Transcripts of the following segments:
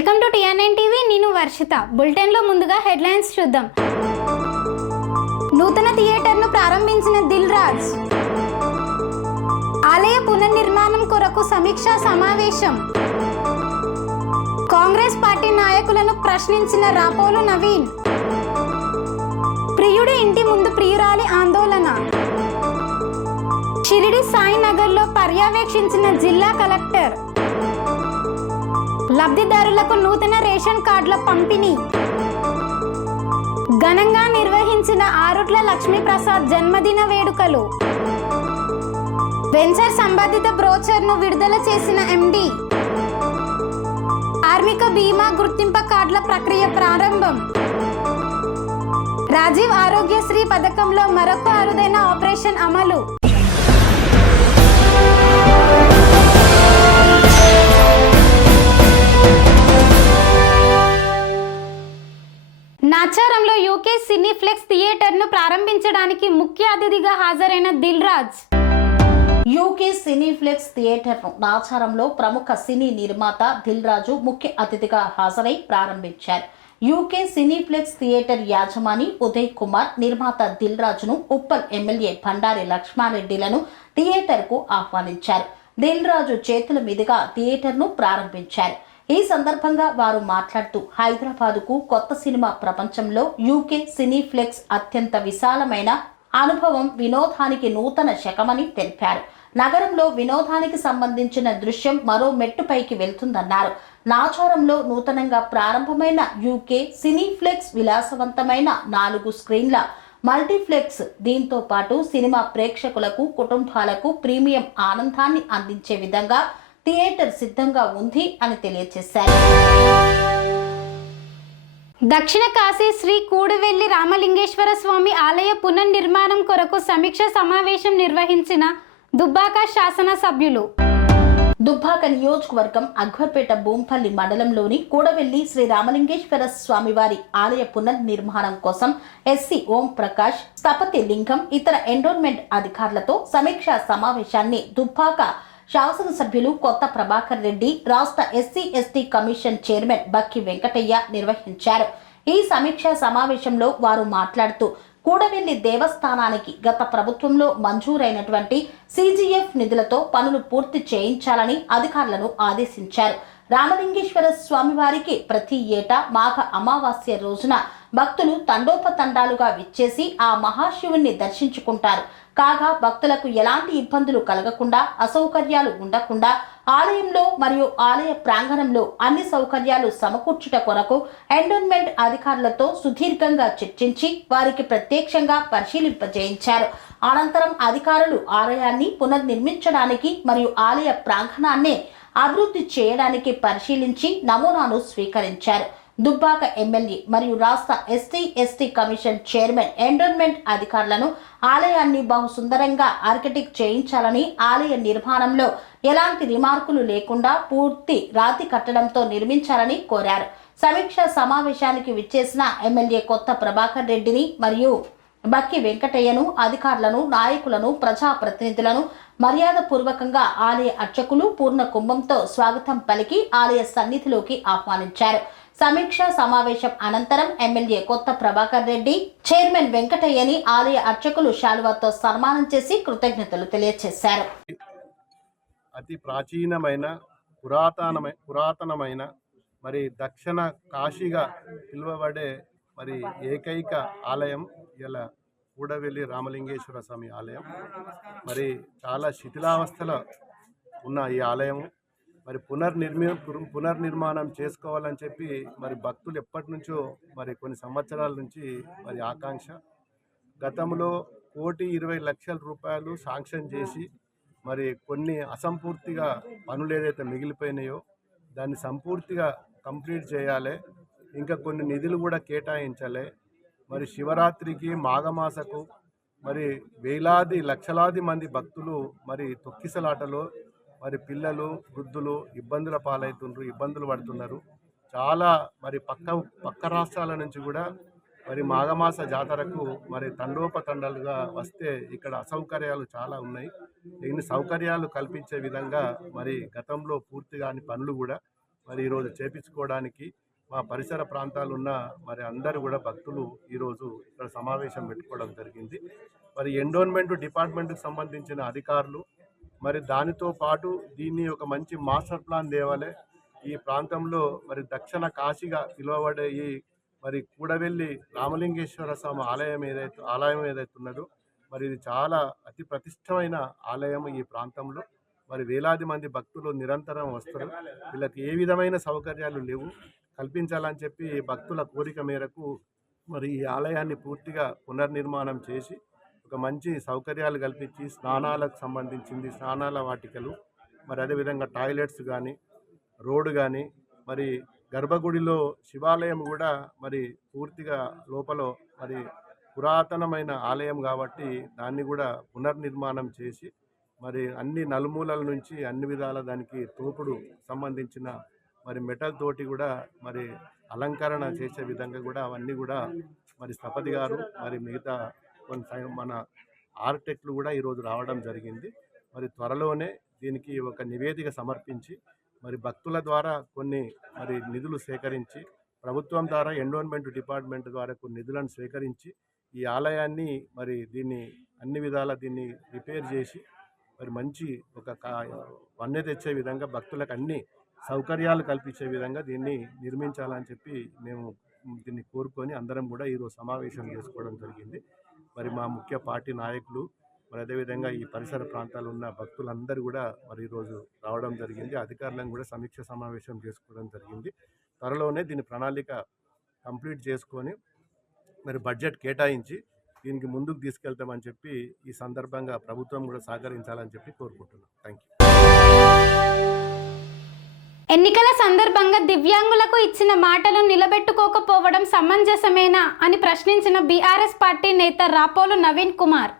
Welcome to TN9 TV. నేను వర్షిత. బులెటిన్లో ముందుగా హెడ్లైన్స్ చూద్దాం. నూతన థియేటర్ను ప్రారంభించిన దిల్ రాజ్. ఆలయ పునర్నిర్మాణం కొరకు సమీక్షా సమావేశం. కాంగ్రెస్ పార్టీ నాయకులను ప్రశ్నించిన రాపోలు నవీన్. ప్రియుడి ఇంటి ముందు ప్రియురాలి ఆందోళన. షిరిడి సాయినగర్లో పర్యవేక్షించిన జిల్లా కలెక్టర్. లబ్ధిదారులకు నూతన రేషన్ కార్డుల పంపిణీ. ఘనంగా నిర్వహించిన ఆరుట్ల లక్ష్మీప్రసాద్ జన్మదిన వేడుకలు. వెంచర్ సంబంధిత బ్రోచర్ను విడుదల చేసిన MD. కార్మిక బీమా గుర్తింపు కార్డుల ప్రక్రియ ప్రారంభం. రాజీవ్ ఆరోగ్యశ్రీ పథకంలో మరొక అరుదైన ఆపరేషన్ అమలు. నాచారంలో యూకే సినీఫ్లెక్స్ థియేటర్ను ప్రారంభించడానికి ముఖ్య అతిథిగా హాజరైన దిల్ రాజ్. యూకే సినీఫ్లెక్స్ థియేటర్ను నాచారంలో ప్రముఖ సినీ నిర్మాత దిల్ రాజు ముఖ్య అతిథిగా హాజరై ప్రారంభించారు. యూకే సినీఫ్లెక్స్ థియేటర్ యాజమాని ఉదయ్ కుమార్, నిర్మాత దిల్ రాజును ఉప్పల్ ఎమ్మెల్యే బండారి లక్ష్మారెడ్డిలను థియేటర్కు ఆహ్వానించారు. దిల్ రాజు చేతుల మీదుగా థియేటర్ను ప్రారంభించారు. ఈ సందర్భంగా వారు మాట్లాడుతూ హైదరాబాదుకు కొత్త సినిమా ప్రపంచంలో యూకే సినీఫ్లెక్స్ అత్యంత విశాలమైన అనుభవం, వినోదానికి నూతన శకమని తెలిపారు. నగరంలో వినోదానికి సంబంధించిన దృశ్యం మరో మెట్టుపైకి వెళ్తుందన్నారు. నాచారంలో నూతనంగా ప్రారంభమైన యూకే సినీఫ్లెక్స్ విలాసవంతమైన 4 స్క్రీన్ల మల్టీప్లెక్స్. దీంతో పాటు సినిమా ప్రేక్షకులకు, కుటుంబాలకు ప్రీమియం ఆనందాన్ని అందించే విధంగా థియేటర్ సిద్ధంగా ఉంది అని తెలియజేశారు. దక్షిణ కాశీ శ్రీ కూడవెల్లి రామలింగేశ్వర స్వామి ఆలయ పునర్నిర్మాణం కొరకు సమీక్ష సమావేశం నిర్వహించిన దుబ్బాక శాసనసభ్యులు. దుబ్బాక నియోజకవర్గం అక్బర్పేట బూంపల్లి మండలంలోని కూడవెల్లి శ్రీ రామలింగేశ్వర స్వామివారి ఆలయ పునర్నిర్మాణం కోసం SC ఓం ప్రకాష్, స్థపతి లింగం, ఇతర ఎండోన్మెంట్ అధికారులతో సమీక్షా సమావేశాన్ని దుబ్బాక శాసనసభ్యులు కొత్త ప్రభాకర్ రెడ్డి, రాష్ట్ర SC/ST కమిషన్ చైర్మన్ బక్కి వెంకటయ్య నిర్వహించారు. ఈ సమీక్షా సమావేశంలో వారు మాట్లాడుతూ కూడవెల్లి దేవస్థానానికి గత ప్రభుత్వంలో మంజూరైనటువంటి CGF నిధులతో పనులు పూర్తి చేయించాలని అధికారులను ఆదేశించారు. రామలింగేశ్వర స్వామివారికి ప్రతి ఏటా మాఘ అమావాస్య రోజున భక్తులు తండోపతండాలుగా విచ్చేసి ఆ మహాశివుణ్ణి దర్శించుకుంటారు. కాగా భక్తులకు ఎలాంటి ఇబ్బందులు కలగకుండా, అసౌకర్యాలు ఉండకుండా ఆలయంలో మరియు ఆలయ ప్రాంగణంలో అన్ని సౌకర్యాలు సమకూర్చుట కొరకు ఎండోన్మెంట్ అధికారులతో సుదీర్ఘంగా చర్చించి వారికి ప్రత్యక్షంగా పరిశీలింపజేయించారు. అనంతరం అధికారులు ఆలయాన్ని పునర్నిర్మించడానికి మరియు ఆలయ ప్రాంగణాన్ని అభివృద్ధి చేయడానికి పరిశీలించి నమూనాను స్వీకరించారు. దుబ్బాక ఎమ్మెల్యే మరియు రాష్ట్ర SC/ST కమిషన్ చైర్మన్ ఎండోన్మెంట్ అధికారులను ఆలయాన్ని బహు సుందరంగా ఆర్కిటెక్ట్ చేయించాలని, ఆలయ నిర్మాణంలో ఎలాంటి రిమార్కులు లేకుండా పూర్తి రాతి కట్టడంతో నిర్మించాలని కోరారు. సమీక్షా సమావేశానికి విచ్చేసిన ఎమ్మెల్యే కొత్త ప్రభాకర్ రెడ్డిని మరియు బక్కి వెంకటయ్యను, అధికారులను, నాయకులను, ప్రజాప్రతినిధులను మర్యాదపూర్వకంగా ఆలయ అర్చకులు పూర్ణ కుంభంతో స్వాగతం పలికి ఆలయ సన్నిధిలోకి ఆహ్వానించారు. సమీక్షా సమావేశం అనంతరం ఎమ్మెల్యే కొత్త ప్రభాకర్ రెడ్డి, చైర్మన్ వెంకటయ్యని ఆలయ అర్చకులు శాలువాతో సన్మానం చేసి కృతజ్ఞతలు తెలియజేశారు. అతి ప్రాచీనమైన పురాతనమైన మరి దక్షిణ కాశీగా పిలువబడే మరి ఏకైక ఆలయం ఇలా కూడవెల్లి రామలింగేశ్వర స్వామి ఆలయం. మరి చాలా శిథిలావస్థలో ఉన్న ఈ ఆలయం మరి పునర్నిర్మాణం చేసుకోవాలని చెప్పి మరి భక్తులు ఎప్పటి నుంచో మరి కొన్ని సంవత్సరాల నుంచి మరి ఆకాంక్ష. గతంలో 1,20,00,000 రూపాయలు శాంక్షన్ చేసి మరి కొన్ని అసంపూర్తిగా పనులు ఏదైతే మిగిలిపోయినాయో దాన్ని సంపూర్తిగా కంప్లీట్ చేయాలి. ఇంకా కొన్ని నిధులు కూడా కేటాయించాలి. మరి శివరాత్రికి, మాఘమాసకు మరి వేలాది లక్షలాది మంది భక్తులు మరి తొక్కిసలాటలో మరి పిల్లలు, వృద్ధులు ఇబ్బందుల పాలవుతుండ్రు, ఇబ్బందులు పడుతున్నారు. చాలా మరి పక్క రాష్ట్రాల నుంచి కూడా మరి మాఘమాస జాతరకు మరి తండోపతండాలుగా వస్తే ఇక్కడ అసౌకర్యాలు చాలా ఉన్నాయి. దీన్ని సౌకర్యాలు కల్పించే విధంగా మరి గతంలో పూర్తిగా పనులు కూడా మరి ఈరోజు చేపించుకోవడానికి మా పరిసర ప్రాంతాలు ఉన్న మరి అందరూ కూడా భక్తులు ఈరోజు ఇక్కడ సమావేశం పెట్టుకోవడం జరిగింది. మరి ఎండోన్మెంట్ డిపార్ట్మెంట్కి సంబంధించిన అధికారులు మరి దానితో పాటు దీన్ని ఒక మంచి మాస్టర్ ప్లాన్ తేవాలి. ఈ ప్రాంతంలో మరి దక్షిణ కాశీగా పిలువబడే ఈ మరి కూడవెల్లి రామలింగేశ్వర స్వామి ఆలయం ఏదైతే ఉన్నదో మరి ఇది చాలా అతి ప్రతిష్టమైన ఆలయం. ఈ ప్రాంతంలో మరి వేలాది మంది భక్తులు నిరంతరం వస్తారు. వీళ్ళకి ఏ విధమైన సౌకర్యాలు లేవు, కల్పించాలని చెప్పి భక్తుల కోరిక మేరకు మరి ఈ ఆలయాన్ని పూర్తిగా పునర్నిర్మాణం చేసి ఒక మంచి సౌకర్యాలు కల్పించి స్నానాలకు సంబంధించింది స్నానాల వాటికలు, మరి అదేవిధంగా టాయిలెట్స్ కానీ, రోడ్డు కానీ, మరి గర్భగుడిలో శివాలయం కూడా మరి పూర్తిగా లోపల మరి పురాతనమైన ఆలయం కాబట్టి దాన్ని కూడా పునర్నిర్మాణం చేసి మరి అన్ని నలుమూలల నుంచి అన్ని విధాల దానికి తోపుడు సంబంధించిన మరి మెటల్ తోటి కూడా మరి అలంకరణ చేసే విధంగా కూడా అవన్నీ కూడా మరి స్థపతి గారు మరి మిగతా మన ఆర్కిటెక్ట్లు కూడా ఈరోజు రావడం జరిగింది. మరి త్వరలోనే దీనికి ఒక నివేదిక సమర్పించి మరి భక్తుల ద్వారా కొన్ని మరి నిధులు సేకరించి ప్రభుత్వం ద్వారా ఎండోన్మెంట్ డిపార్ట్మెంట్ ద్వారా కొన్ని నిధులను సేకరించి ఈ ఆలయాన్ని మరి దీన్ని అన్ని విధాల దీన్ని రిపేర్ చేసి మరి మంచి ఒక వన్నె తెచ్చే విధంగా భక్తులకు అన్ని సౌకర్యాలు కల్పించే విధంగా దీన్ని నిర్మించాలని చెప్పి మేము దీన్ని కోరుకొని అందరం కూడా ఈరోజు సమావేశం చేసుకోవడం జరిగింది. మరి మా ముఖ్య పార్టీ నాయకులు మరి అదేవిధంగా ఈ పరిసర ప్రాంతాలు ఉన్న భక్తులందరూ కూడా మరి ఈరోజు రావడం జరిగింది. అధికారులను కూడా సమీక్ష సమావేశం చేసుకోవడం జరిగింది. త్వరలోనే దీని ప్రణాళిక కంప్లీట్ చేసుకొని మరి బడ్జెట్ కేటాయించి దీనికి ముందుకు తీసుకెళ్తామని చెప్పి ఈ సందర్భంగా ప్రభుత్వం కూడా సహకరించాలని చెప్పి కోరుకుంటున్నాం. Thank you. ఎన్నికల సందర్భంగా దివ్యాంగులకు ఇచ్చిన మాటలు నిలబెట్టుకోకపోవడం సమంజసమేనా అని ప్రశ్నించిన బీఆర్ఎస్ పార్టీ నేత రాపోలు నవీన్ కుమార్.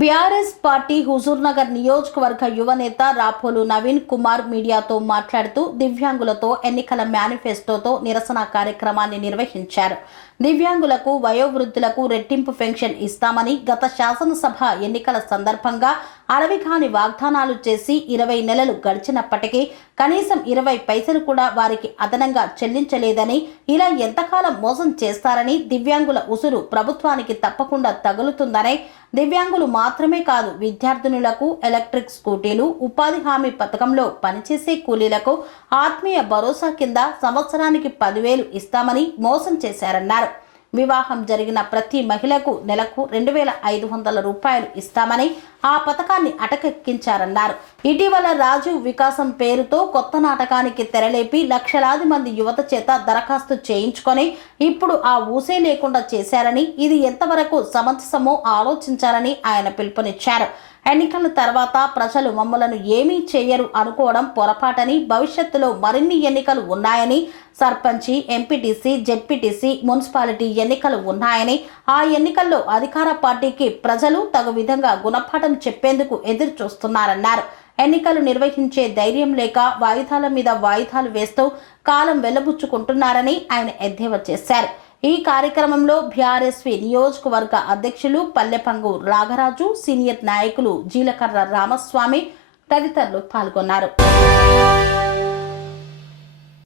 బీఆర్ఎస్ పార్టీ హుజూర్నగర్ నియోజకవర్గ యువనేత రాపోలు నవీన్ కుమార్ మీడియాతో మాట్లాడుతూ దివ్యాంగులతో ఎన్నికల మేనిఫెస్టోతో నిరసన కార్యక్రమాన్ని నిర్వహించారు. దివ్యాంగులకు వయోవృద్ధులకు రెట్టింపు పెన్షన్ ఇస్తామని గత శాసనసభ ఎన్నికల సందర్భంగా అలవికాని వాగ్దానాలు చేసి 20 నెలలు గడిచినప్పటికీ కనీసం 20 పైసలు కూడా వారికి అదనంగా చెల్లించలేదని, ఇలా ఎంతకాలం మోసం చేస్తారని, దివ్యాంగుల ఉసురు ప్రభుత్వానికి తప్పకుండా తగులుతుందనే, దివ్యాంగులు మాత్రమే కాదు విద్యార్థినులకు ఎలక్ట్రిక్ స్కూటీలు, ఉపాధి హామీ పథకంలో పనిచేసే కూలీలకు ఆత్మీయ భరోసా కింద సంవత్సరానికి 10,000 ఇస్తామని మోసం చేశారన్నారు. వివాహం జరిగిన ప్రతి మహిళకు నెలకు 2,500 రూపాయలు ఇస్తామని ఆ పథకాన్ని అటకెక్కించారన్నారు. ఇటీవల రాజు వికాసం పేరుతో కొత్త నాటకానికి తెరలేపి లక్షలాది మంది యువత చేత దరఖాస్తు చేయించుకొని ఇప్పుడు ఆ ఊసే లేకుండా చేశారని, ఇది ఎంతవరకు సమంజసమో ఆలోచించాలని ఆయన పిలుపునిచ్చారు. ఎన్నికల తర్వాత ప్రజలు మమ్మలను ఏమీ చేయరు అనుకోవడం పొరపాటని, భవిష్యత్తులో మరిన్ని ఎన్నికలు ఉన్నాయని, సర్పంచి, ఎంపీటీసీ, జెడ్పీటీసీ, మున్సిపాలిటీ ఎన్నికలు ఉన్నాయని, ఆ ఎన్నికల్లో అధికార పార్టీకి ప్రజలు తగు విధంగా గుణపాఠం చెప్పేందుకు ఎదురు చూస్తున్నారన్నారు. ఎన్నికలు నిర్వహించే ధైర్యం లేక వాయిదాల మీద వాయిదాలు వేస్తూ కాలం వెల్లబుచ్చుకుంటున్నారని ఆయన ఎద్దేవా చేశారు. ఈ కార్యక్రమంలో బీఆర్ఎస్వి నియోజకవర్గ అధ్యక్షులు పల్లెపంగు రాఘరాజు, సీనియర్ నాయకులు జీలకర్ర రామస్వామి తదితరులు పాల్గొన్నారు.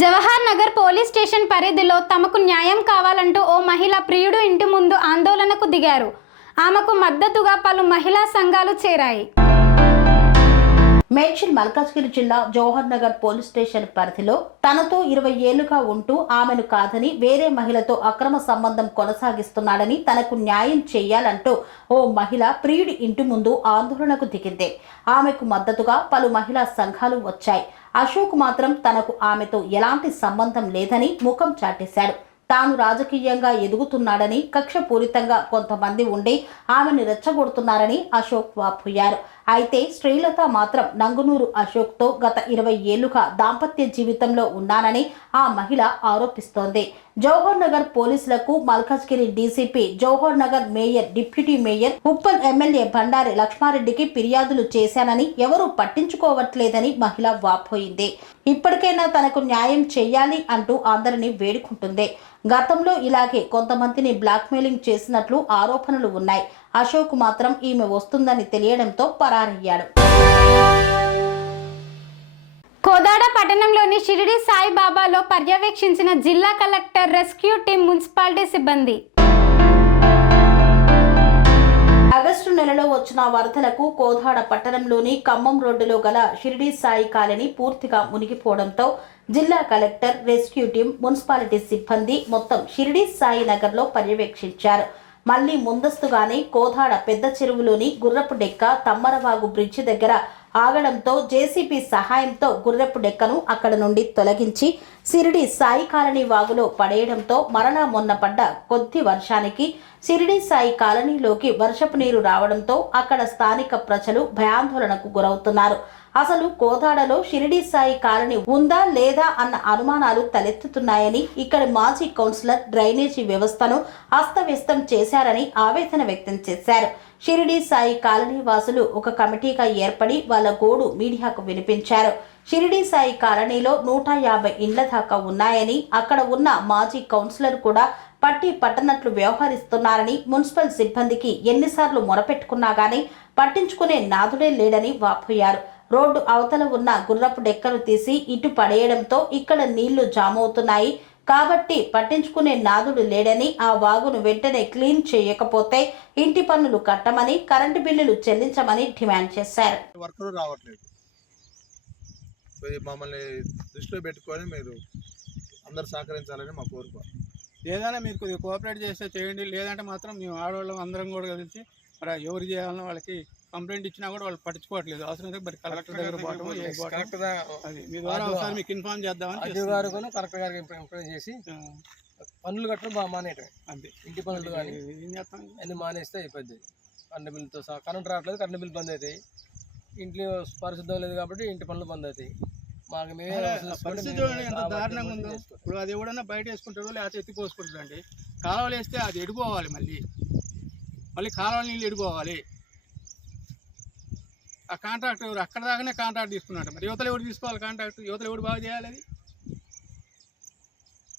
జవహర్ నగర్ పోలీస్ స్టేషన్ పరిధిలో తమకు న్యాయం కావాలంటూ ఓ మహిళ ప్రియుడు ఇంటి ముందు ఆందోళనకు దిగారు. ఆమెకు మద్దతుగా పలు మహిళా సంఘాలు చేరాయి. మేడ్చల్ మల్కాజ్గిరి జిల్లా జవహర్ నగర్ పోలీస్ స్టేషన్ పరిధిలో తనతో 20 ఏళ్లుగా ఉంటూ ఆమెను కాదని వేరే మహిళతో అక్రమ సంబంధం కొనసాగిస్తున్నాడని, తనకు న్యాయం చేయాలంటూ ఓ మహిళ ప్రియుడి ఇంటి ముందు ఆందోళనకు దిగింది. ఆమెకు మద్దతుగా పలు మహిళా సంఘాలు వచ్చాయి. అశోక్ మాత్రం తనకు ఆమెతో ఎలాంటి సంబంధం లేదని ముఖం చాటేశాడు. తాను రాజకీయంగా ఎదుగుతున్నాడని, కక్షపూరితంగా కొంతమంది ఉండి ఆమెను రెచ్చగొడుతున్నారని అశోక్ వాపోయారు. అయితే శ్రీలత మాత్రం నంగునూరు అశోక్తో గత 20 ఏళ్లుగా దాంపత్య జీవితంలో ఉన్నానని ఆ మహిళ ఆరోపిస్తోంది. జవహర్ నగర్ పోలీసులకు Malkajgiri DCP, Jawahar Nagar mayor, deputy mayor, Uppal MLA Bandari లక్ష్మారెడ్డికి ఫిర్యాదులు చేశానని ఎవరూ పట్టించుకోవట్లేదని మహిళ వాపోయింది. ఇప్పటికైనా తనకు న్యాయం చెయ్యాలి అంటూ అందరినీ వేడుకుంటుంది. గతంలో ఇలాగే కొంతమందిని బ్లాక్మెయిలింగ్ చేసినట్లు ఆరోపణలు ఉన్నాయి. అశోక్ మాత్రం ఈమె వస్తుందని తెలియడంతో పరారయ్యాడు. కోదాడ పట్టణంలోని షిరిడి సాయిబాబాలో పర్యవేక్షించిన జిల్లా కలెక్టర్, రెస్క్యూ టీం, మున్సిపాలిటీ సిబ్బంది. ఆగస్టు నెలలో వచ్చిన వరదలకు కోదాడ పట్టణంలోని ఖమ్మం రోడ్డులో గల షిరిడి సాయి కాలనీ పూర్తిగా మునిగిపోవడంతో జిల్లా కలెక్టర్, రెస్క్యూ టీం, మున్సిపాలిటీ సిబ్బంది మొత్తం షిరిడి సాయి నగర్లో పర్యవేక్షించారు. మళ్లీ ముందస్తుగానే కోదాడ పెద్ద చెరువులోని గుర్రపు డెక్క తమ్మరవాగు బ్రిడ్జి దగ్గర ఆగడంతో జేసీబీ సహాయంతో గుర్రపు డెక్కను అక్కడ నుండి తొలగించి షిరిడి సాయి కాలనీ వాగులో పడేయడంతో మొన్న పడ్డ కొద్ది వర్షానికి షిరిడి సాయి కాలనీలోకి వర్షపు నీరు రావడంతో అక్కడ స్థానిక ప్రజలు భయాందోళనకు గురవుతున్నారు. అసలు కోదాడలో షిరిడి సాయి కాలనీ ఉందా లేదా అన్న అనుమానాలు తలెత్తుతున్నాయని, ఇక్కడి మాజీ కౌన్సిలర్ డ్రైనేజీ వ్యవస్థను అస్తవ్యస్తం చేశారని ఆవేదన వ్యక్తం చేశారు. షిరిడి సాయి కాలనీ వాసులు ఒక కమిటీగా ఏర్పడి వాళ్ళ గోడు మీడియాకు వినిపించారు. షిరిడి సాయి కాలనీలో 150 ఇండ్ల దాకా ఉన్నాయని, అక్కడ ఉన్న మాజీ కౌన్సిలర్ కూడా పట్టనట్లు వ్యవహరిస్తున్నారని, మున్సిపల్ సిబ్బందికి ఎన్నిసార్లు మొరపెట్టుకున్నా గానీ పట్టించుకునే నాదుడే లేడని వాపోయారు. రోడ్డు అవతల ఉన్న గుర్రపు డెక్కను తీసి ఇటు పడేయడంతో ఇక్కడ నీళ్లు జామవుతున్నాయి కాబట్టి పట్టించుకునే నాదుడు లేడని, ఆ వాగును వెంటనే క్లీన్ చేయకపోతే ఇంటి పన్నులు కట్టమని, కరెంటు బిల్లులు చెల్లించమని డిమాండ్ చేశారు. వర్కర్ రావట్లేదు. మమ్మల్ని దృష్టిలో పెట్టుకొని మీరు అందరు సహకరించాలని మా కోరిక. ఏదైనా మీరు కొద్దిగా కోఆపరేట్ చేస్తే చేయండి, లేదంటే మాత్రం మేము ఆడవాళ్ళం అందరం కూడా కలిసి మరి ఎవరు చేయాలన్నా వాళ్ళకి కంప్లైంట్ ఇచ్చినా కూడా వాళ్ళు పట్టించుకోవట్లేదు. అవసరం మరి కలెక్టర్ దగ్గర పోవటం అది మీ ద్వారా ఒకసారి మీకు ఇన్ఫార్మ్ చేద్దామని కలెక్టర్ గారికి ఇన్ఫార్మ్ చేసి పనులు కట్టడం బాగా మానేయటం అంతే. ఇంటి పనులు కానీ ఏం చేస్తాం, అన్ని మానేస్తే అయిపోద్ది. కరెంటు బిల్లుతో సహా కరెంట్ రావట్లేదు, కరెంటు బిల్లు బంద్ అవుతాయి. ఇంట్లో పరిశుద్ధం లేదు కాబట్టి ఇంటి పనులు బంద్ అవుతాయి. మాకు పరిస్థితి ఎంత దారుణంగా ఉందో. ఇప్పుడు అది ఎవడన్నా బయట వేసుకుంటారో లేకపోతే ఎత్తిపోసుకుంటారండి. కాలువలు వేస్తే అది ఎడిపోవాలి, మళ్ళీ కాలువల నీళ్ళు ఎడిపోవాలి. ఆ కాంట్రాక్ట్ ఎవరు అక్కడ దాకానే కాంట్రాక్ట్ తీసుకున్నాడు. మరి యువతలు ఎవరు తీసుకోవాలి కాంట్రాక్ట్? యువతలు ఎవరు బాగా చేయాలి? అది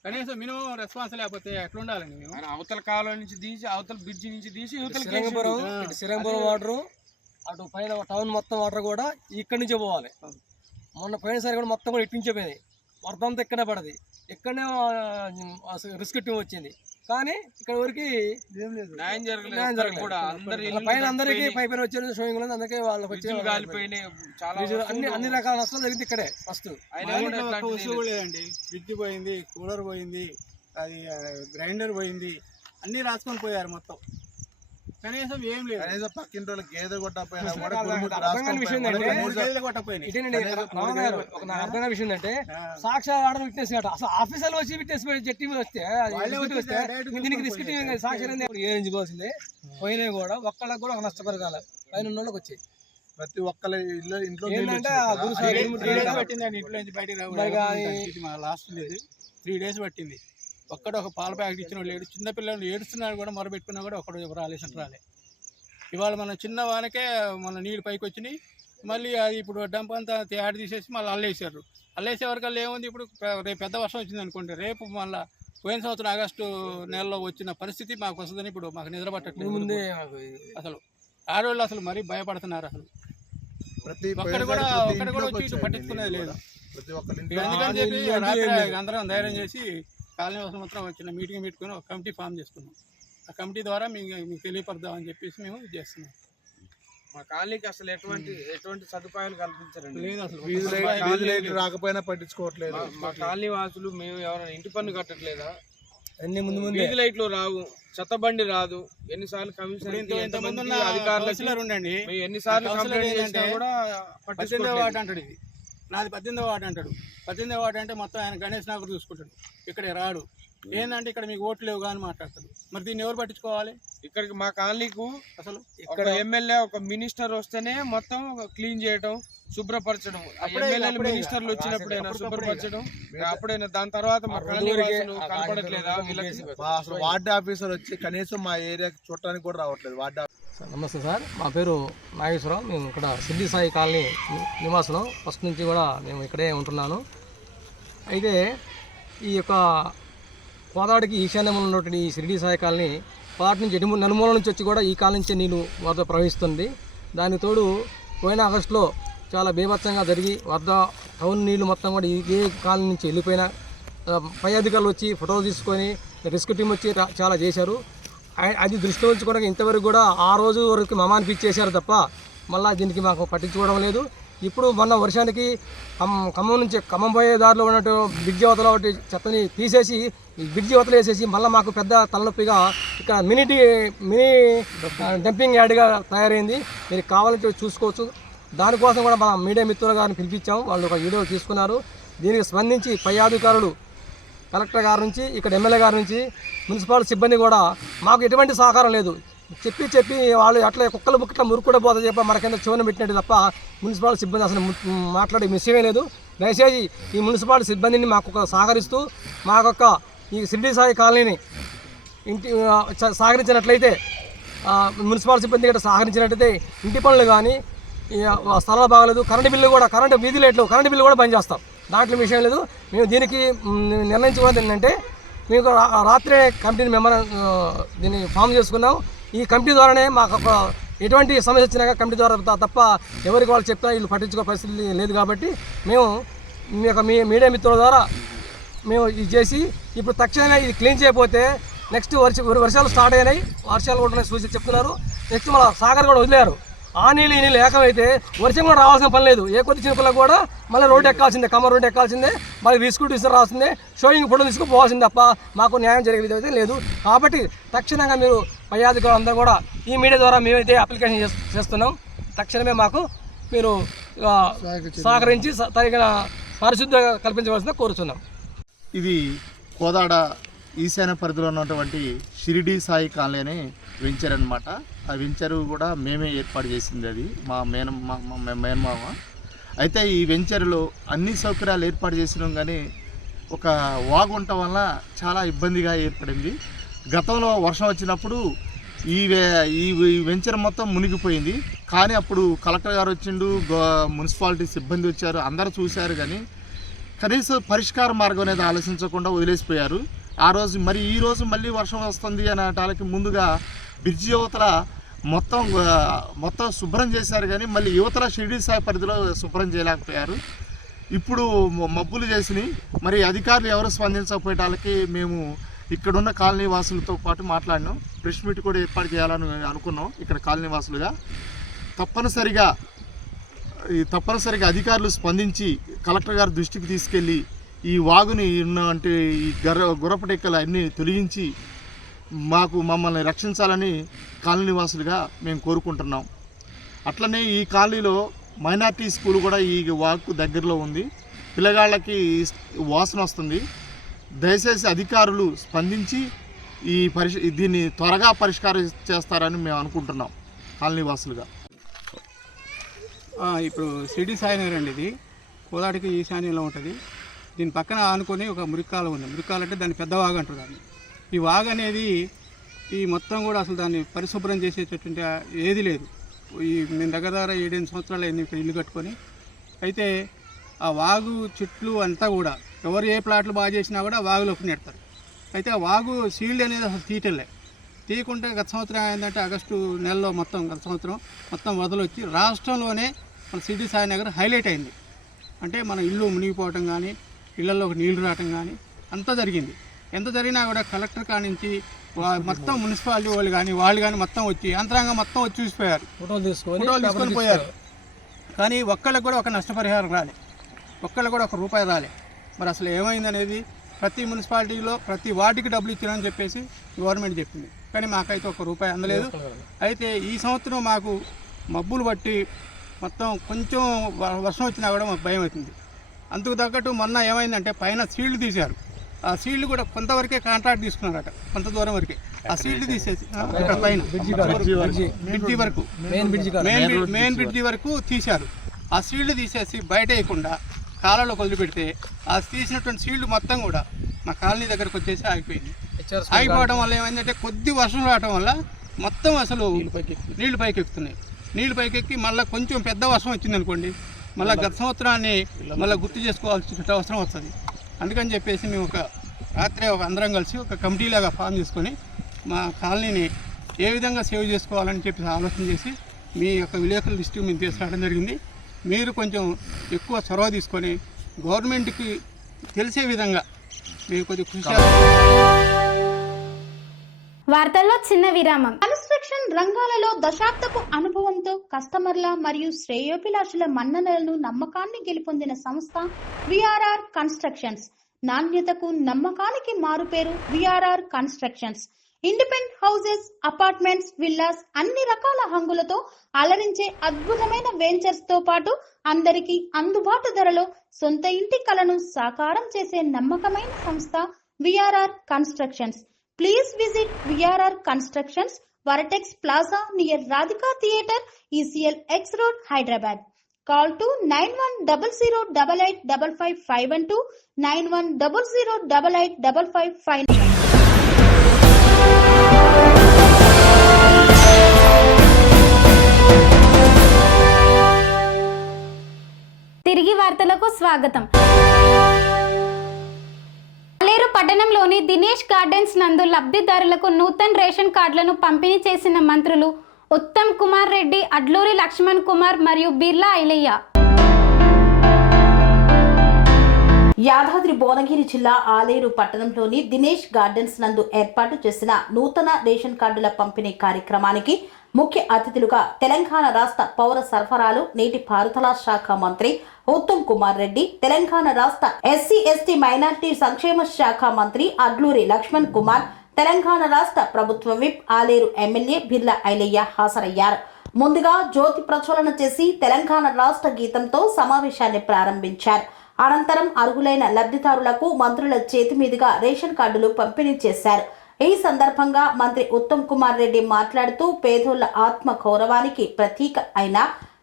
కనీసం మినిమం రెస్పాన్స్ లేకపోతే ఎట్లా ఉండాలండి? మేము అవతల కాలువ నుంచి తీసి, అవతల బ్రిడ్జి నుంచి తీసి శ్రీరంగపురం వాటర్, అటు పైన టౌన్ మొత్తం వాటర్ కూడా ఇక్కడి నుంచే పోవాలి. మొన్న పోయినసారి కూడా మొత్తం కూడా ఇటు నుంచే పోయింది. వరద అంతా ఇక్కడే పడది, ఇక్కడనే రిస్క్ టీం వచ్చింది. కానీ ఇక్కడ వరకు న్యాయం జరగలేదు. పైన అందరికీ పైపైన వచ్చేది షోయింగ్ లో, అందుకే వాళ్ళకి వచ్చి అన్ని రకాల నష్టాలు జరిగింది ఇక్కడే. ఫస్ట్ లేదండి, ఫ్రిడ్జ్ పోయింది, కూలర్ పోయింది, అది గ్రైండర్ పోయింది, అన్ని రాసుకొని పోయారు మొత్తం. కనీసం ఏం లేదు. కనీసం పక్కింటి వాళ్ళకి గేదె కొట్టపోయినా అర్థమైన విషయం ఏంటంటే సాక్షాత్ ఆర్డర్ విట్నెస్ అట. అసలు ఆఫీసర్లు వచ్చి విట్నెస్ జట్టి మీద వస్తే దీనికి రిస్క్ సాక్షి ఏం పోయినాయి కూడా ఒక్కళ్ళకి కూడా ఒక నష్టపరకాలి పైన ఉన్న వాళ్ళకి వచ్చాయి. ప్రతి ఒక్కళ్ళ ఇంట్లో ఏంటంటే పట్టిందండి ఇంట్లో నుంచి బయటకు రావడం. లాస్ట్ 3 days పట్టింది. ఒక్కడు ఒక పాల ప్యాకెట్ ఇచ్చిన వాళ్ళు లేడు. చిన్నపిల్లలు ఏడుస్తున్నాడు కూడా మొరబెట్టుకున్నా కూడా ఒక్కడు రాలే. ఇవాళ మన చిన్న వానకే మన నీళ్ళు పైకి వచ్చినాయి. మళ్ళీ అది ఇప్పుడు డంప్ అంతా యాడ్ తీసేసి మళ్ళీ అల్లేసారు. అల్లేసే వరకు ఏముంది, ఇప్పుడు రేపు పెద్ద వర్షం వచ్చింది అనుకోండి, రేపు మళ్ళీ పోయిన సంవత్సరం ఆగస్టు నెలలో వచ్చిన పరిస్థితి మాకు వస్తుందని ఇప్పుడు మాకు నిద్ర పట్టట్లేదు. అసలు ఆడవాళ్ళు అసలు మరీ భయపడుతున్నారు. అసలు ఒక్కడు కూడా వచ్చి ఇటు పట్టించుకునేది లేదు. అందుకని చెప్పి రాత్రి అందరం ధైర్యం చేసి కాలనీ వాసులు మొత్తం చిన్న మీటింగ్ పెట్టుకుని ఒక కమిటీ ఫామ్ చేసుకున్నాం. ఆ కమిటీ ద్వారా మీకు తెలియపడదామని చెప్పేసి మేము చేస్తున్నాం. మా కాలనీకి అసలు ఎటువంటి సదుపాయాలు కల్పించారండి. లేదు, అసలు రాకపోయినా పట్టించుకోవట్లేదు. మా కాలనీ వాసులు మేము ఎవరైనా ఇంటి పన్ను కట్టట్లేదా? అన్ని ముందు వీధి లైట్లు రావు, చెత్తబండి రాదు. ఎన్నిసార్లు కమిషన్ అధికారులు ఉండండి, ఎన్నిసార్లు కంప్లైంట్ చేసినా కూడా పట్టించుకోవట్లేదు. అంటాడు ఇది నాది 18వ వార్డు అంటాడు. 18వ వార్డు అంటే మొత్తం ఆయన గణేష్ నాగర్ చూసుకుంటాడు. ఇక్కడే రాడు. ఏంటంటే ఇక్కడ మీకు ఓట్లు లేవు కానీ మాట్లాడతాడు. మరి దీన్ని ఎవరు పట్టించుకోవాలి? ఇక్కడికి మా కాలనీకు అసలు ఇక్కడ ఎమ్మెల్యే ఒక మినిస్టర్ వస్తేనే మొత్తం క్లీన్ చేయడం, శుభ్రపరచడం. మినిస్టర్లు వచ్చినప్పుడైనా శుభ్రపరచడం, అప్పుడైనా దాని తర్వాత మా కాలనీ కనపడట్లేదా? అసలు వార్డు ఆఫీసర్ వచ్చి కనీసం మా ఏరియాకి చూడటానికి కూడా రావట్లేదు. వార్డు నమస్తే సార్, మా పేరు నాగేశ్వరరావు. మేము ఇక్కడ షిరిడి సాయి కాలనీ నివాసులం. ఫస్ట్ నుంచి కూడా మేము ఇక్కడే ఉంటున్నాను. అయితే ఈ యొక్క కోదాడికి ఈశాన్యంలో ఉన్నటువంటి ఈ షిరిడి సాయి కాలనీ పాటి నుంచి నలుమూల నుంచి వచ్చి కూడా ఈ కాలనీ నుంచే నీళ్ళు వరద ప్రవహిస్తుంది. దానికి తోడు పోయిన ఆగస్టులో చాలా బీభత్సంగా జరిగి వరద టౌన్ నీళ్లు మొత్తం కూడా ఇదే కాలనీ నుంచి వెళ్ళిపోయినా పై అధికారులు వచ్చి ఫోటోలు తీసుకొని రెస్క్యూ టీం వచ్చి చాలా చేశారు. అది దృష్టిలో ఉంచుకోవడానికి ఇంతవరకు కూడా ఆ రోజు వరకు మమానిపించేశారు తప్ప మళ్ళీ దీనికి మాకు పట్టించుకోవడం లేదు. ఇప్పుడు మొన్న వర్షానికి ఖమ్మం నుంచి ఖమ్మం పోయే దారిలో ఉన్నట్టు బ్రిడ్జి అవతల ఒకటి చెత్తని తీసేసి బ్రిడ్జి అవతల వేసేసి మళ్ళీ మాకు పెద్ద తలనొప్పిగా ఇక్కడ మినీ డంపింగ్ యార్డ్గా తయారైంది. మీరు కావాలంటే చూసుకోవచ్చు. దానికోసం కూడా మా మీడియా మిత్రుల గారిని పిలిపించాము. వాళ్ళు ఒక వీడియో తీసుకున్నారు. దీనికి స్పందించి పై అధికారులు కలెక్టర్ గారి నుంచి ఇక్కడ ఎమ్మెల్యే గారి నుంచి మున్సిపల్ సిబ్బంది కూడా మాకు ఎటువంటి సహకారం లేదు. చెప్పి వాళ్ళు అట్లా కుక్కల బుక్కట్లా మురుకుడ పోతా చెప్ప మనకింద చివన పెట్టినట్టు తప్ప మున్సిపల్ సిబ్బంది అసలు మాట్లాడే విషయమే లేదు. దయచేసి ఈ మున్సిపల్ సిబ్బందిని మాకు సహకరిస్తూ మాకొక్క ఈ షిరిడి సాయి కాలనీని సహకరించినట్లయితే మున్సిపల్ సిబ్బంది గట్రా సహకరించినట్లయితే ఇంటి పనులు కానీ స్థలాలు బాగలేదు, కరెంటు వీధి లైట్లు కరెంటు బిల్లు కూడా బంద్ చేస్తాం. దాంట్లో విషయం లేదు. మేము దీనికి నిర్ణయించుకున్నది ఏంటంటే మీకు రాత్రే కమిటీని దీన్ని ఫామ్ చేసుకున్నాం. ఈ కమిటీ ద్వారానే మాకు ఎటువంటి సమస్య వచ్చినా కమిటీ ద్వారా తప్ప ఎవరికి వాళ్ళు చెప్తా వీళ్ళు పట్టించుకో పరిస్థితి లేదు. కాబట్టి మేము మీ మీడియా మిత్రుల ద్వారా మేము ఇది చేసి ఇప్పుడు తక్షణమే ఇది క్లీన్ చేయకపోతే నెక్స్ట్ వర్షాలు స్టార్ట్ అయినాయి, వర్షాలు కూడా సూచి చెప్తున్నారు. నెక్స్ట్ మన సాగర్ కూడా వదిలేరు. ఆ నీళ్ళు ఈ నీళ్ళు ఏకమైతే వర్షం కూడా రావాల్సిన పని లేదు. ఏ కొద్ది చినుకులకు కూడా మళ్ళీ రోడ్డు ఎక్కాల్సిందే, కమ్మ రోడ్డు ఎక్కాల్సిందే, మళ్ళీ తీసుకు రావాల్సిందే, షోయింగ్ ఫోటో తీసుకుపోవాల్సింది తప్ప మాకు న్యాయం జరిగే విధంగా లేదు. కాబట్టి తక్షణంగా మీరు పై అధికారులు అందరూ కూడా ఈ మీడియా ద్వారా మేమైతే అప్లికేషన్ చేస్తున్నాం. తక్షణమే మాకు మీరు సహకరించి తగిన పరిశుద్ధ కల్పించవలసిందిగా కోరుతున్నాం. ఇది కోదాడ ఈశాన్య పరిధిలో ఉన్నటువంటి షిరిడి సాయి కాలనీ అనే వెంచర్ అనమాట. ఆ వెంచరు కూడా మేమే ఏర్పాటు చేసింది. అది మా మేనమామ. అయితే ఈ వెంచర్లో అన్ని సౌకర్యాలు ఏర్పాటు చేసినాం కానీ ఒక వాగు ఉండటం వల్ల చాలా ఇబ్బందిగా ఏర్పడింది. గతంలో వర్షం వచ్చినప్పుడు ఈ వెంచర్ మొత్తం మునిగిపోయింది. కానీ అప్పుడు కలెక్టర్ గారు వచ్చిండు, మున్సిపాలిటీ సిబ్బంది వచ్చారు, అందరూ చూశారు. కానీ కనీసం పరిష్కార మార్గం అనేది ఆలోచించకుండా వదిలేసిపోయారు. ఆ రోజు మరి ఈ రోజు మళ్ళీ వర్షం వస్తుంది అనేటానికి ముందుగా బ్రిడ్జి యువతల మొత్తం శుభ్రం చేశారు. కానీ మళ్ళీ యువతల షిరిడి సాయి పరిధిలో శుభ్రం చేయలేకపోయారు. ఇప్పుడు మబ్బులు చేసినాయి. మరి అధికారులు ఎవరు స్పందించకపోయేటాలకి మేము ఇక్కడున్న కాలనీ వాసులతో పాటు మాట్లాడినాం. ప్రెస్ మీట్ కూడా ఏర్పాటు చేయాలని అనుకున్నాం. ఇక్కడ కాలనీ వాసులుగా తప్పనిసరిగా అధికారులు స్పందించి కలెక్టర్ గారి దృష్టికి తీసుకెళ్ళి ఈ వాగుని ఉన్నటువంటి ఈ గుర్రపటెక్కలు అన్నీ తొలగించి మమ్మల్ని రక్షించాలని కాలనీ వాసులుగా మేము కోరుకుంటున్నాం. అట్లనే ఈ కాలనీలో మైనార్టీ స్కూల్ కూడా ఈ వాగుకు దగ్గరలో ఉంది. పిల్లగాళ్ళకి వాసన వస్తుంది. దయచేసి అధికారులు స్పందించి దీన్ని త్వరగా పరిష్కారం చేస్తారని మేము అనుకుంటున్నాం కాలనీ వాసులుగా. ఇప్పుడు షిరిడి సాయి నగర్ అండి. ఇది కోదాడికి ఈశాన్యంలో ఉంటుంది. దీని పక్కన ఆనుకొని ఒక మురికాల ఉంది. మురికాల అంటే దాన్ని పెద్ద వాగు అంటారు. దాన్ని ఈ వాగు అనేది ఈ మొత్తం కూడా అసలు దాన్ని పరిశుభ్రం చేసేటటువంటి ఏది లేదు. మేము దగ్గర 7-8 సంవత్సరాలు అయింది ఇక్కడ ఇల్లు కట్టుకొని. అయితే ఆ వాగు చెట్లు అంతా కూడా ఎవరు ఏ ప్లాట్లు బాగా చేసినా కూడా వాగులోకి నెడతారు. అయితే ఆ వాగు సీల్డ్ అనేది అసలు తీయకుంటే గత సంవత్సరం ఏంటంటే ఆగస్టు నెలలో గత సంవత్సరం మొత్తం వదలొచ్చి రాష్ట్రంలోనే మన షిరిడి సాయి నగర్ హైలైట్ అయింది. అంటే మన ఇల్లు మునిగిపోవటం కానీ, ఇళ్లలోకి నీళ్లు రావటం కానీ అంతా జరిగింది. ఎంత జరిగినా కూడా కలెక్టర్ కానించి మొత్తం మున్సిపాలిటీ వాళ్ళు కానీ మొత్తం వచ్చి యంత్రాంగం మొత్తం వచ్చి చూసిపోయారు, ఫోటోలు తీసుకొని పోయారు. కానీ ఒక్కళ్ళకి కూడా ఒక నష్టపరిహారం రాలే, ఒక్కళ్ళకి కూడా ₹1 రాలే. మరి అసలు ఏమైందనేది ప్రతి మున్సిపాలిటీలో ప్రతి వార్డుకి డబ్బులు ఇచ్చారని చెప్పేసి గవర్నమెంట్ చెప్పింది. కానీ మాకైతే ₹1 అందలేదు. అయితే ఈ సంవత్సరం మాకు మబ్బులు బట్టి మొత్తం కొంచెం వర్షం వచ్చినా కూడా మాకు భయం అవుతుంది. అందుకు తగ్గట్టు మొన్న ఏమైందంటే పైన సీల్డ్ తీశారు. ఆ సీల్డ్ కూడా కొంతవరకే కాంట్రాక్ట్ తీసుకున్నారట, కొంత దూరం వరకే. ఆ సీల్డ్ తీసేసి ఇక్కడ పైన బ్రిడ్జి వరకు మెయిన్ బ్రిడ్జి వరకు తీశారు. ఆ సీల్డ్ తీసేసి బయట వేయకుండా కాలంలో వదిలిపెడితే ఆ తీసినటువంటి సీల్డ్ మొత్తం కూడా మా కాలనీ దగ్గరకు వచ్చేసి ఆగిపోయింది. ఆగిపోవడం వల్ల ఏమైందంటే కొద్ది వర్షం రావడం వల్ల మొత్తం అసలు నీళ్లు పైకి ఎక్కుతున్నాయి. నీళ్లు పైకి ఎక్కి మళ్ళీ కొంచెం పెద్ద వర్షం వచ్చింది అనుకోండి, మళ్ళీ గత సంవత్సరాన్ని మళ్ళీ గుర్తు చేసుకోవాల్సిన అవసరం వస్తుంది. అందుకని చెప్పేసి మేము రాత్రి అందరం కలిసి ఒక కమిటీలాగా ఫామ్ చేసుకొని మా కాలనీని ఏ విధంగా సేవ్ చేసుకోవాలని చెప్పి ఆలోచన చేసి మీ యొక్క విలేకరుల దృష్టికి మేము తీసుకురావడం జరిగింది. మీరు కొంచెం ఎక్కువ చొరవ తీసుకొని గవర్నమెంట్కి తెలిసే విధంగా మీరు కొంచెం కృషి వార్తల్లో చిన్న విరామం. కన్స్ట్రక్షన్ రంగాలలో దశాబ్దపు అనుభవంతో కస్టమర్ల మరియు శ్రేయోభిలాషుల మన్ననలను నమ్మకాన్ని గెలుపొందిన సంస్థ విఆర్ఆర్ కన్స్ట్రక్షన్స్. నాణ్యతకు నమ్మకానికి మారుపేరు VRR constructions. Independent houses, apartments, villas అన్ని రకాల హంగులతో అలరించే అద్భుతమైన వెంచర్స్ తో పాటు అందరికీ అందుబాటు ధరలో సొంత ఇంటి కలను సాకారం చేసే నమ్మకమైన సంస్థ VRR constructions. Please visit VRR Constructions, Varatex Plaza near Radhika Theatre, ECL X Road, Hyderabad. Call to 9100885552, 9100885559. తిరిగి వార్తలకు స్వాగతం. ఆలేరు పట్టణంలోని దినేష్ గార్డెన్స్ నందు లబ్ధిదారులకు నూతన రేషన్ కార్డులను పంపిణీ చేసిన మంత్రులు ఉత్తమ్ కుమార్ రెడ్డి, అడ్లూరి లక్ష్మణ్ కుమార్ మరియు బిర్లా ఐలయ్య. యాదాద్రి భువనగిరి జిల్లా ఆలేరు పట్టణంలోని దినేష్ గార్డెన్స్ నందు ఏర్పాటు చేసిన నూతన రేషన్ కార్డుల పంపిణీ కార్యక్రమానికి ముఖ్య అతిథులుగా తెలంగాణ రాష్ట్ర పౌర సరఫరాలు, నీటిపారుదల శాఖ మంత్రి ఉత్తమ్ కుమార్ రెడ్డి, తెలంగాణ రాష్ట్ర ఎస్సీ ఎస్టీ మైనార్టీ సంక్షేమ శాఖ మంత్రి అడ్లూరి లక్ష్మణ్ కుమార్, తెలంగాణ రాష్ట్ర ప్రభుత్వ విప్ ఆలేరు ఎమ్మెల్యే బిర్లా ఐలయ్య హాజరయ్యారు. ముందుగా జ్యోతి ప్రజ్వలన చేసి తెలంగాణ రాష్ట్ర గీతంతో సమావేశాన్ని ప్రారంభించారు. అనంతరం అర్హులైన లబ్ధిదారులకు మంత్రుల చేతి మీదుగా రేషన్ కార్డులు పంపిణీ చేశారు. ఈ సందర్భంగా మంత్రి ఉత్తమ్ కుమార్ రెడ్డి మాట్లాడుతూ పేదోళ్ల ఆత్మ గౌరవానికి ప్రతీక అయిన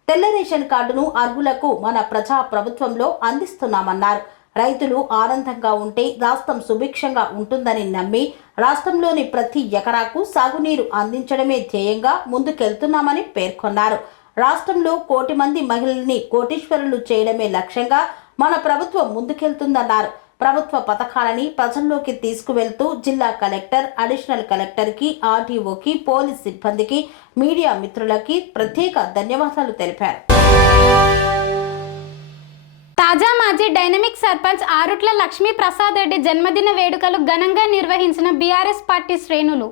తెల్ల రేషన్ కార్డును అర్హులకు మన ప్రజా ప్రభుత్వంలో అందిస్తున్నామన్నారు. రైతులు ఆనందంగా ఉంటే రాష్ట్రం సుభిక్షంగా ఉంటుందని నమ్మి రాష్ట్రంలోని ప్రతి ఎకరాకు సాగునీరు అందించడమే ధ్యేయంగా ముందుకెళ్తున్నామని పేర్కొన్నారు. రాష్ట్రంలో 1 కోటి మంది మహిళల్ని కోటీశ్వరులు చేయడమే లక్ష్యంగా మన ప్రభుత్వం ముందుకెళ్తుందన్నారు. ప్రభుత్వ పథకాలని ప్రజల్లోకి తీసుకువెళ్తూ జిల్లా కలెక్టర్, అడిషనల్ కలెక్టర్కి, ఆర్టీఓకి, పోలీస్ సిబ్బందికి, మీడియా మిత్రులకి ప్రత్యేక ధన్యవాదాలు తెలిపారు. తాజా మాజీ డైనమిక్ సర్పంచ్ ఆరుట్ల లక్ష్మీ ప్రసాద్ రెడ్డి జన్మదిన వేడుకలు ఘనంగా నిర్వహించిన బీఆర్ఎస్ పార్టీ శ్రేణులు.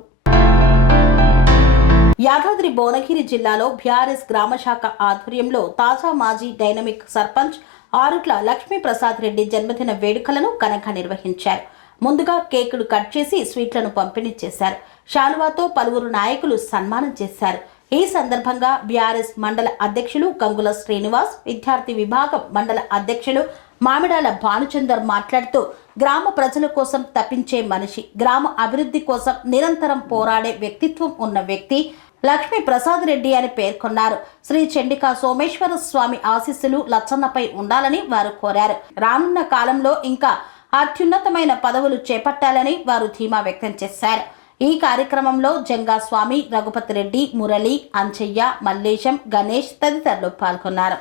యాదాద్రి భువనగిరి జిల్లాలో బీఆర్ఎస్ గ్రామ శాఖ ఆధ్వర్యంలో తాజా మాజీ డైనమిక్ సర్పంచ్ ఆరుట్ల లక్ష్మీ ప్రసాద్ రెడ్డి జన్మదిన వేడుకలను ఘనంగా నిర్వహించారు. ముందుగా కేకులు కట్ చేసి స్వీట్లను పంపిణీ చేశారు. శాలువాతో పలువురు నాయకులు సన్మానం చేశారు. ఈ సందర్భంగా బీఆర్ఎస్ మండల అధ్యక్షులు గంగుల శ్రీనివాస్, విద్యార్థి విభాగం మండల అధ్యక్షులు మామిడాల భానుచందర్ మాట్లాడుతూ గ్రామ ప్రజల కోసం తప్పించే మనిషి, గ్రామ అభివృద్ధి కోసం నిరంతరం పోరాడే వ్యక్తిత్వం ఉన్న వ్యక్తి లక్ష్మీ ప్రసాద్ రెడ్డి అని పేర్కొన్నారు. శ్రీ చండికా సోమేశ్వర స్వామి ఆశీస్సులు లచ్చన్నపై ఉండాలని వారు కోరారు. రానున్న కాలంలో ఇంకా అత్యున్నతమైన పదవులు చేపట్టాలని వారు ధీమా వ్యక్తం చేశారు. ఈ కార్యక్రమంలో జంగా స్వామి, రఘుపతి రెడ్డి, మురళి, అంచయ్య, మల్లేశం, గణేష్ తదితరులు పాల్గొన్నారు.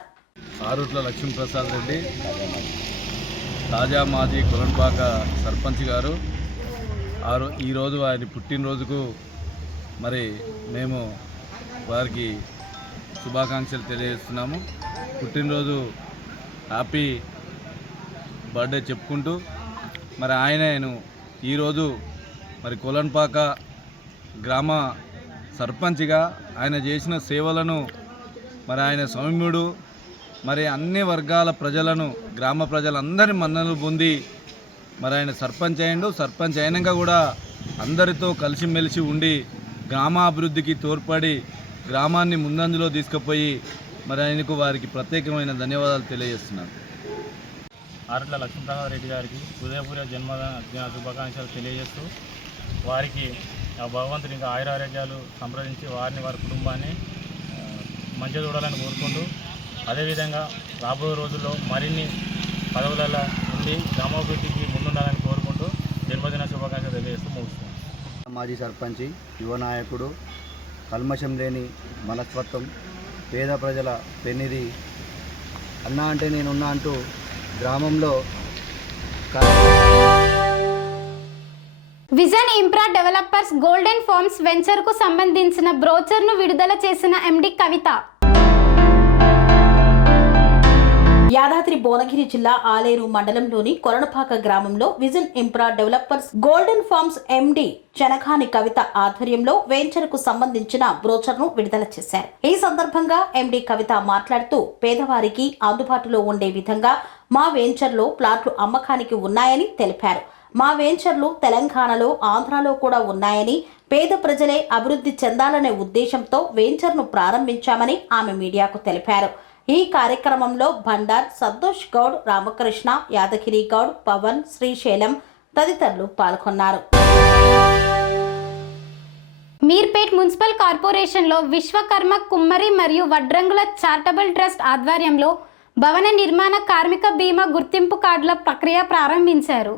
ఆరుట్ల లక్ష్మీ ప్రసాద్ రెడ్డి తాజా మాజీ కొలంపాక సర్పంచ్ గారు ఈరోజు వారి పుట్టినరోజుకు మరి మేము వారికి శుభాకాంక్షలు తెలియజేస్తున్నాము. పుట్టినరోజు హ్యాపీ బర్త్డే చెప్పుకుంటూ మరి ఆయనను ఈరోజు మరి కొలన్పాక గ్రామ సర్పంచ్గా ఆయన చేసిన సేవలను మరి ఆయన సౌమ్యుడు, మరి అన్ని వర్గాల ప్రజలను, గ్రామ ప్రజలందరి మన్ననలు పొంది మరి ఆయన సర్పంచ్ అయ్యిండు. సర్పంచ్ అయినాక కూడా అందరితో కలిసిమెలిసి ఉండి గ్రామాభివృద్ధికి తోడ్పడి గ్రామాన్ని ముందంజలో తీసుకుపోయి మరి ఆయనకు వారికి ప్రత్యేకమైన ధన్యవాదాలు తెలియజేస్తున్నాను. ఆరుట్ల లక్ష్మీప్రసాద్ రెడ్డి గారికి హృదయపూర్వక జన్మదిన శుభాకాంక్షలు తెలియజేస్తూ వారికి భగవంతుని ఇంకా ఆయురారోగ్యాలు సంప్రదించి వారిని, వారి కుటుంబాన్ని మంచిగా చూడాలని కోరుకుంటూ, అదేవిధంగా రాబోయే రోజుల్లో మరిన్ని పదవులలో ఉండి గ్రామాభివృద్ధికి ముందుండాలని కోరుకుంటూ జన్మదిన శుభాకాంక్షలు తెలియజేస్తూ ముగిస్తున్నాను. మాజీ సర్పంచి, యువ నాయకుడు, కల్మషం లేని మనస్తత్వం, పేద ప్రజల పెన్నిది, అన్నా అంటే నేనున్నా అంటూ గ్రామంలో విజన్ ఇంప్రా డెవలపర్స్ గోల్డెన్ ఫార్మ్స్ వెంచర్కు సంబంధించిన బ్రోచర్ను విడుదల చేసిన ఎండి కవిత. యాదాద్రి భువనగిరి జిల్లా ఆలేరు మండలంలోని కొరణపాక గ్రామంలో విజన్ ఇంప్రా డెవలపర్స్ గోల్డెన్ ఫార్మ్స్ ఎండి చెనకాని కవిత ఆధ్వర్యంలో వెంచర్కు సంబంధించిన బ్రోచర్ను విడుదల చేశారు. ఈ సందర్భంగా ఎండి కవిత మాట్లాడుతూ పేదవారికి అందుబాటులో ఉండే విధంగా మా వెంచర్లో ప్లాట్లు అమ్మకానికి ఉన్నాయని తెలిపారు. మా వెంచర్లు తెలంగాణలో, ఆంధ్రాలో కూడా ఉన్నాయని, పేద ప్రజలే అభివృద్ధి చెందాలనే ఉద్దేశంతో వెంచర్ను ప్రారంభించామని ఆమె మీడియాకు తెలిపారు. ఈ కార్యక్రమంలో బండార్, సంతోష్ గౌడ్, రామకృష్ణ, యాదగిరి గౌడ్, పవన్, శ్రీశైలం తదితరులు పాల్గొన్నారు. మీర్పేట్ మున్సిపల్ కార్పొరేషన్లో విశ్వకర్మ కుమ్మరి మరియు వడ్రంగుల చారిటబుల్ ట్రస్ట్ ఆధ్వర్యంలో భవన నిర్మాణ కార్మిక బీమా గుర్తింపు కార్డుల ప్రక్రియ ప్రారంభించారు.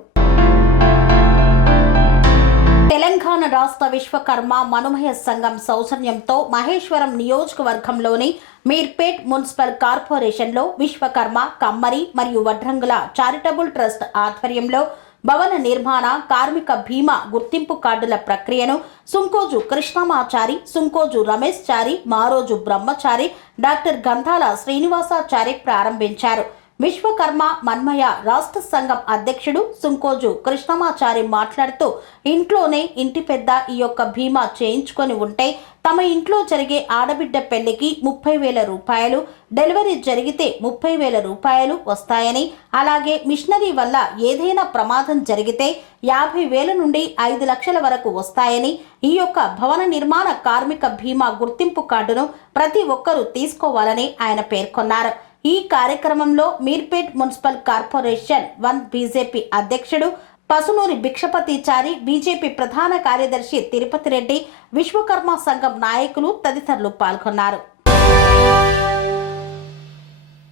తెలంగాణ రాష్ట్ర విశ్వకర్మ మనుమయ సంఘం సౌజన్యంతో మహేశ్వరం నియోజకవర్గంలోని మీర్పేట్ మున్సిపల్ కార్పొరేషన్లో విశ్వకర్మ, కమ్మరి మరియు వడ్రంగుల చారిటబుల్ ట్రస్ట్ ఆధ్వర్యంలో భవన నిర్మాణ కార్మిక బీమా గుర్తింపు కార్డుల ప్రక్రియను సుంకోజు కృష్ణమాచారి, సుంకోజు రమేష్ చారి, మారోజు బ్రహ్మచారి, డాక్టర్ గంధాల శ్రీనివాసాచారి ప్రారంభించారు. విశ్వకర్మ మన్మయ రాష్ట్ర సంఘం అధ్యక్షుడు సుంకోజు కృష్ణమాచారి మాట్లాడుతూ ఇంట్లోనే ఇంటి పెద్ద ఈ యొక్క బీమా చేయించుకొని ఉంటే తమ ఇంట్లో జరిగే ఆడబిడ్డ పెళ్లికి 30,000 రూపాయలు, డెలివరీ జరిగితే 30,000 రూపాయలు వస్తాయని, అలాగే మిషనరీ వల్ల ఏదైనా ప్రమాదం జరిగితే 50,000 నుండి 5 లక్షల వరకు వస్తాయని, ఈ యొక్క భవన నిర్మాణ కార్మిక బీమా గుర్తింపు కార్డును ప్రతి ఒక్కరూ తీసుకోవాలని ఆయన పేర్కొన్నారు. ఈ కార్యక్రమంలో మీర్పేట్ మున్సిపల్ కార్పొరేషన్ 1 బీజేపీ అధ్యక్షుడు పసునూరి భిక్షపతిచారి, బీజేపీ ప్రధాన కార్యదర్శి తిరుపతి రెడ్డి, విశ్వకర్మ సంఘం నాయకులు తదితరులు పాల్గొన్నారు.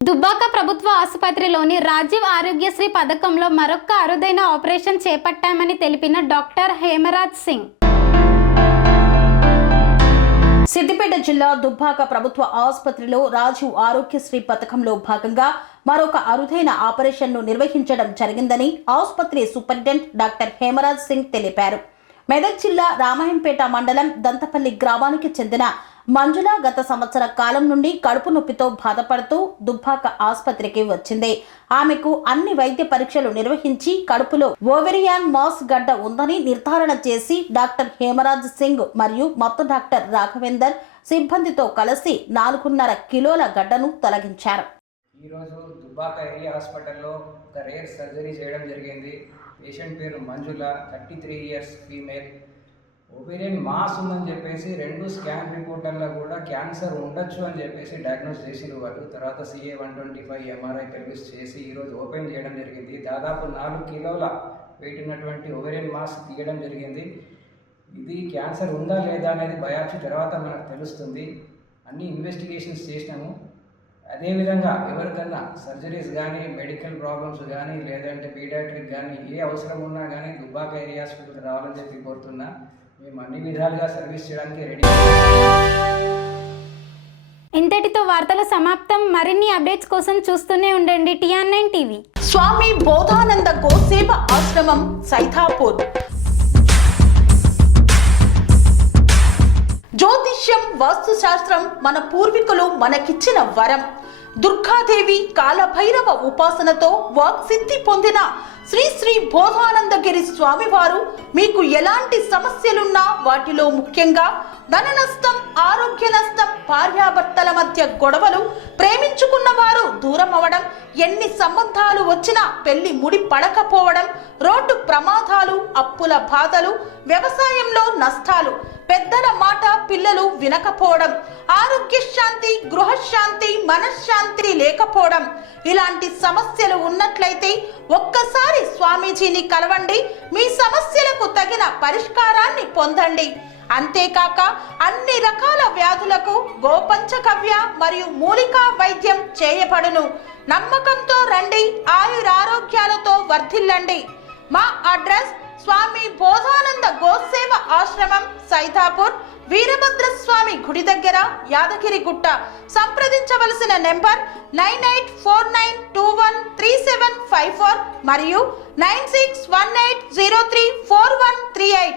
దుబ్బాక ప్రభుత్వ ఆసుపత్రిలోని రాజీవ్ ఆరోగ్యశ్రీ పథకంలో మరొక అరుదైన ఆపరేషన్ చేపట్టామని తెలిపిన డాక్టర్ హేమరాజ్ సింగ్. సిద్దిపేట జిల్లా దుబ్బాక ప్రభుత్వ ఆసుపత్రిలో రాజీవ్ ఆరోగ్యశ్రీ పథకంలో భాగంగా మరొక అరుదైన ఆపరేషన్ను నిర్వహించడం జరిగిందని ఆసుపత్రి సూపరింటెండెంట్ డాక్టర్ హేమరాజ్ సింగ్ తెలిపారు. మెదక్ జిల్లా రామాయంపేట మండలం దంతపల్లి గ్రామానికి చెందిన మంజుల గత సంవత్సర కాలం నుండి కడుపు నొప్పితో బాధపడుతూ దుబ్బాక ఆసుపత్రికి వచ్చింది. ఆమెకు అన్ని వైద్య పరీక్షలు నిర్వహించి కడుపులో ఓవెరియాన్ మాస్ గడ్డ ఉందని నిర్ధారణ చేసి డాక్టర్ హేమరాజ్ సింగ్ మరియు మత్తు డాక్టర్ రాఘవేందర్ సిబ్బందితో కలిసి 4.5 కిలోల గడ్డను తొలగించారు. ఈరోజు దుబ్బాక ఏరియా హాస్పిటల్లో ఒక రేర్ సర్జరీ చేయడం జరిగింది. పేషెంట్ పేరు మంజుల, 33 ఇయర్స్ ఫీమేల్. ఓవేరియన్ మాస్ ఉందని చెప్పేసి 2 స్కాన్ రిపోర్టర్లో కూడా క్యాన్సర్ ఉండొచ్చు అని చెప్పేసి డయాగ్నోస్ చేసిన వాళ్ళు. తర్వాత CA-125 MRI పెల్విస్ చేసి ఈరోజు ఓపెన్ చేయడం జరిగింది. దాదాపు 4 కిలోల వెయిట్ ఉన్నటువంటి ఓవేరియన్ మాస్ తీయడం జరిగింది. ఇది క్యాన్సర్ ఉందా లేదా అనేది బయాప్సీ తర్వాత మనకు తెలుస్తుంది. అన్ని ఇన్వెస్టిగేషన్స్ చేసినాము. అదేవిధంగా ఎవరికన్నా సర్జరీస్ కానీ, మెడికల్ ప్రాబ్లమ్స్ కానీ, లేదంటే పీడియాట్రిక్ కానీ ఏ అవసరం ఉన్నా కానీ దుబ్బాక ఏరియా హాస్పిటల్కి రావాలని చెప్పి కోరుతున్నా. మేము అన్ని విధాలుగా సర్వీస్ చేయడానికి రెడీ. ఇంతటితో వార్తల సమాప్తం. మరిన్ని అప్డేట్స్ కోసం చూస్తూనే ఉండండి TN9 టీవీ. స్వామి బోధానంద గోసేవ ఆశ్రమం సైథాపూర్. జ్యోతిష్యం, వాస్తుశాస్త్రం మన పూర్వీకులు మనకిచ్చిన వరం. దుర్గాదేవి, కాలభైరవ ఉపాసనతో వాక్సిద్ధి పొందిన శ్రీ శ్రీ బోధానందగిరి స్వామివారు మీకు ఎలాంటి సమస్యలున్నా, వాటిలో ముఖ్యంగా ధన నష్టం, ఆరోగ్య నష్టం, భార్యాభర్తల మధ్య గొడవలు, ప్రేమించుకున్న వారు దూరం అవడం, ఎన్ని సంబంధాలు వచ్చినా పెళ్లి ముడి పడకపోవడం, రోడ్డు ప్రమాదాలు, అప్పుల బాధలు, వ్యవసాయంలో నష్టాలు, పెద్దల మాట పిల్లలు వినకపోవడం, ఆరోగ్య శాంతి, గృహశాంతి, మనశ్శాంతి లేకపోవడం, ఇలాంటి సమస్యలు ఉన్నట్లయితే ఒక్కసారి స్వామీజీని కలవండి. మీ సమస్యలకు తగిన పరిష్కారాన్ని పొందండి. అంతేకాక అన్ని రకాల వ్యాధులకు గోపంచకవ్య మరియు మూలికా వైద్యం చేయబడును. నమ్మకంతో రండి, ఆయురారోగ్యాలతో వర్ధిల్లండి. మా అడ్రస్ స్వామి బోధానంద గోసేవ ఆశ్రమం, సైథాపూర్, వీరభద్రస్వామి గుడి దగ్గర, యాదగిరిగుట్ట. సంప్రదించవలసిన నెంబర్ 9849213754 మరియు 9618034138.